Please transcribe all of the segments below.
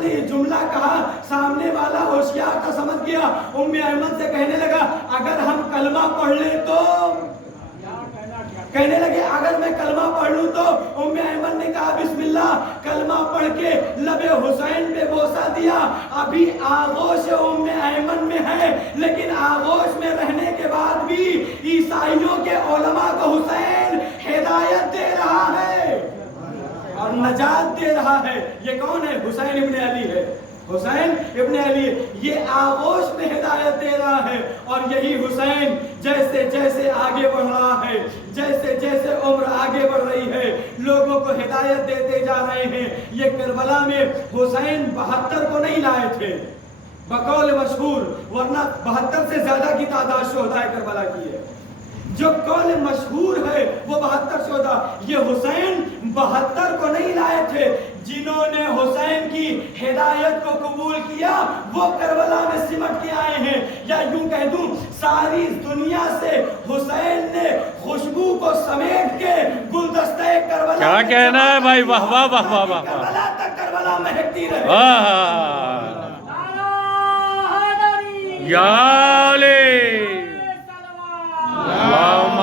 ایمن نے یہ جملہ کہا، سامنے والا ہوشیار تھا، سمجھ گیا۔ ام ایمن سے کہنے لگا اگر ہم کلمہ پڑھ لیں تو، کہنے لگے اگر میں کلمہ پڑھ لوں تو۔ ام ایمن نے کہا بسم اللہ، کلمہ پڑھ کے لب حسین پہ بوسہ دیا۔ ابھی آغوش ام ایمن میں ہے، لیکن آغوش میں رہنے کے بعد بھی عیسائیوں کے علماء کو حسین ہدایت دے رہا ہے اور نجات دے رہا ہے۔ یہ کون ہے؟ حسین ابن علی ہے، حسین ابن علی۔ یہ آغوش میں ہدایت دے رہا ہے، اور یہی حسین جیسے جیسے آگے بڑھ رہا ہے، جیسے جیسے عمر آگے بڑھ رہی ہے، لوگوں کو ہدایت دیتے جا رہے ہیں۔ یہ کربلا میں حسین 72 کو نہیں لائے تھے بقول مشہور، ورنہ 72 سے زیادہ کی تعداد شہداء کربلا کی ہے۔ جو قول مشہور ہے وہ 72 شہداء، یہ حسین 72 کو نہیں لائے تھے۔ جنہوں نے حسین کی ہدایت کو قبول کیا وہ کربلا میں سمٹ کے آئے ہیں، یا یوں کہہ دوں ساری دنیا سے حسین نے خوشبو کو سمیٹ کے گلدستہ کربلا، کیا کہنا ہے بھائی، واہ واہ واہ واہ واہ، کربلا تک کربلا مہکتی رہے۔ یا علی اللہم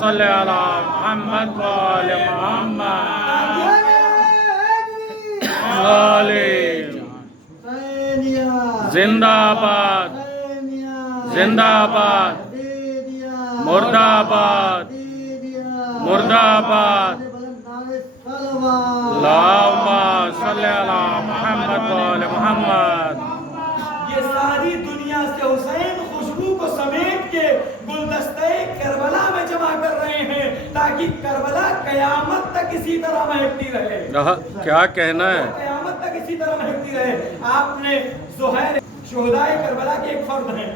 صلی علی محمد و آل محمد علی زندہ آباد، زندہ آباد، مردہ آباد، مردہ آباد، اللہم صلی علی محمد و آل محمد۔ یہ ساری دنیا سے حسین خوشبو کو سمیٹ کے گلدستہ کربلا میں جمع کر رہے ہیں، تاکہ کربلا قیامت تک اسی طرح مہکتی رہے۔ کیا کہنا ہے، قیامت تک اسی طرح مہکتی رہے۔ آپ نے زہیر، شہداء کربلا کے ایک فرد ہیں،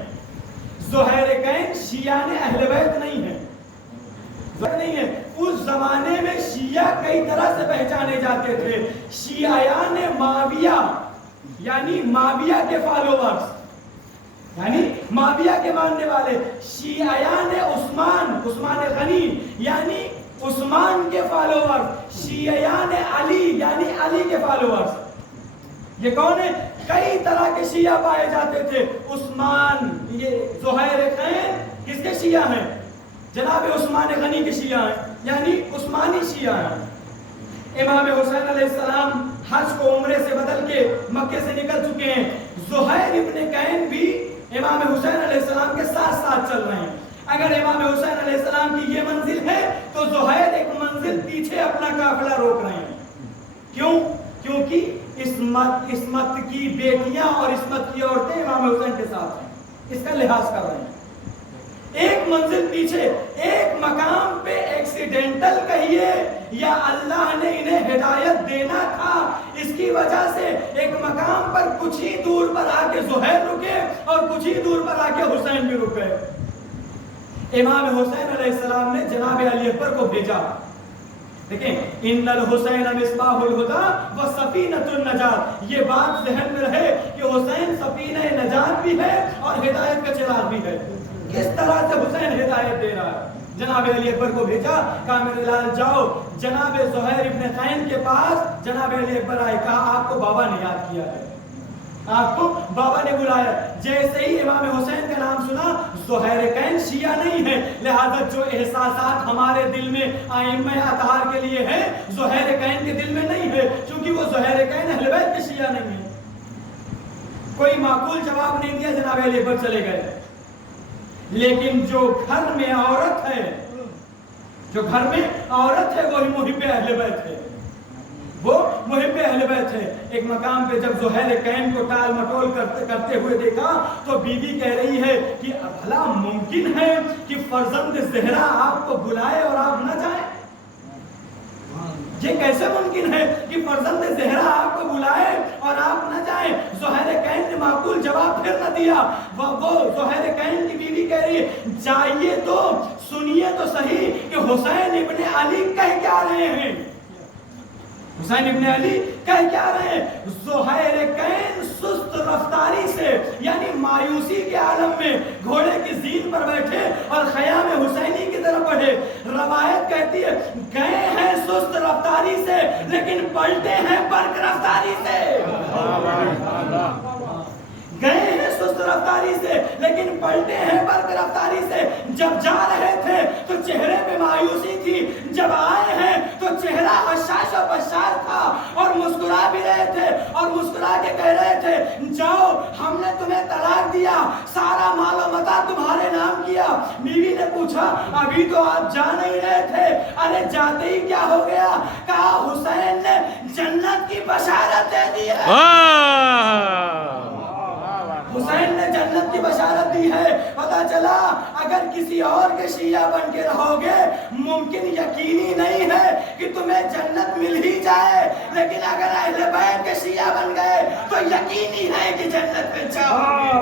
زہیرکین شیعان اہل بیت نہیں ہیں، نہیں ہے۔ اس زمانے میں شیعہ کئی طرح سے پہچانے جاتے تھے۔ شیعیان معاویہ یعنی معاویہ کے فالوورز، یعنی معاویہ کے ماننے والے، شیعیان عثمان، عثمان غنی یعنی عثمان کے فالوورز، شیعیان علی یعنی علی کے فالوورز۔ یہ کون ہے؟ کئی طرح کے شیعہ پائے جاتے تھے۔ عثمان، یہ زہیرکین کس کے شیعہ ہیں؟ جناب عثمان غنی کے شیعہ ہیں، یعنی عثمانی شیعہ ہیں۔ امام حسین علیہ السلام حج کو عمرے سے بدل کے مکے سے نکل چکے ہیں۔ زہیر ابن کین بھی امام حسین علیہ السلام کے ساتھ ساتھ چل رہے ہیں۔ اگر امام حسین علیہ السلام کی یہ منزل ہے تو زہیر ایک منزل پیچھے اپنا قافلہ روک رہے ہیں۔ کیوں؟ کیونکہ عصمت کی بیٹیاں اور عصمت کی عورتیں امام حسین کے ساتھ ہیں، اس کا لحاظ کر رہے ہیں۔ ایک منزل پیچھے، ایک مقام پہ ایکسیڈنٹل کہیے یا اللہ نے انہیں ہدایت دینا تھا، اس کی وجہ سے ایک مقام پر کچھ ہی دور پر آ کے زہیر رکے اور کچھ ہی دور پر آ کے حسین بھی رکے۔ امام حسین علیہ السلام نے جناب علی اکبر کو بھیجا۔ دیکھیں، ان الحسین مصباح الہدی و سفینۃ النجات، یہ بات ذہن میں رہے کہ حسین سفینہ نجات بھی ہے اور ہدایت کا چراغ بھی ہے۔ کس طرح سے حسین ہدایت دے رہا ہے؟ جناب علی اکبر کو بھیجا، کہا میرے لال جاؤ جناب زہیر ابن قین کے پاس۔ جناب علی اکبر آئے، کہا آپ کو بابا نے یاد کیا ہے، آپ کو بابا نے بلایا۔ جیسے ہی امام حسین کا نام سنا، زہیرکین شیعہ نہیں ہے، لہذا جو احساسات ہمارے دل میں ائمہ اطہار کے لیے ہیں زہیرکین کے دل میں نہیں ہے، چونکہ وہ زہیرکین اہل بیت کے شیعہ نہیں ہیں۔ کوئی معقول جواب نہیں دیا، جناب علی اکبر چلے گئے۔ لیکن جو گھر میں عورت ہے، جو گھر میں عورت ہے وہی محب اہل بیت ہے، وہ محب اہل بیت ہے۔ ایک مقام پہ جب زہیرکین کو ٹال مٹول کرتے ہوئے دیکھا تو بیوی کہہ رہی ہے کہ بھلا ممکن ہے کہ فرزند زہرا آپ کو بلائے اور آپ نہ جائیں؟ یہ کیسے ممکن ہے کہ فرزند زہرا آپ کو بلائے اور آپ نہ جائیں؟ زہیرکین نے معقول جواب پھر نہ دیا۔ وہ زہیرکین کی بیوی کہہ رہی ہے جائیے تو سنیے تو صحیح کہ حسین ابن علی کہہ کیا رہے ہیں، حسین ابن علی کہہ کیا رہے ہیں؟ زہیرکین سست رفتاری سے یعنی مایوسی کے عالم میں گھوڑے کی زین پر بیٹھے اور خیام حسینی کی طرف بڑھے۔ روایت کہتی ہے گئے ہیں سست رفتاری سے لیکن پلٹے ہیں برق رفتاری سے۔ رفتاری سے لیکن پلٹے ہیں برق رفتاری سے. جب جا رہے تھے تو چہرے پہ مایوسی تھی, جب آئے ہیں تو چہرہ حشاش و بشاش تھا, اور مسکرا بھی رہے تھے اور مسکرا کے کہہ رہے تھے جاؤ ہم نے تمہیں طلاق دیا, سارا مال و متاع تمہارے نام کیا. بیوی نے پوچھا ابھی تو آپ جا نہیں رہے تھے, ارے جاتے ہی کیا ہو گیا؟ کہا حسین نے جنت کی بشارت دے دی ہے. حسین نے جنت کی بشارت دی ہے. پتا چلا اگر کسی اور کے شیعہ بن کے رہو گے ممکن یقینی نہیں ہے کہ تمہیں جنت مل ہی جائے, لیکن اگر اہل بیت کے شیعہ بن گئے تو یقینی ہے کہ جنت میں جاؤ گے.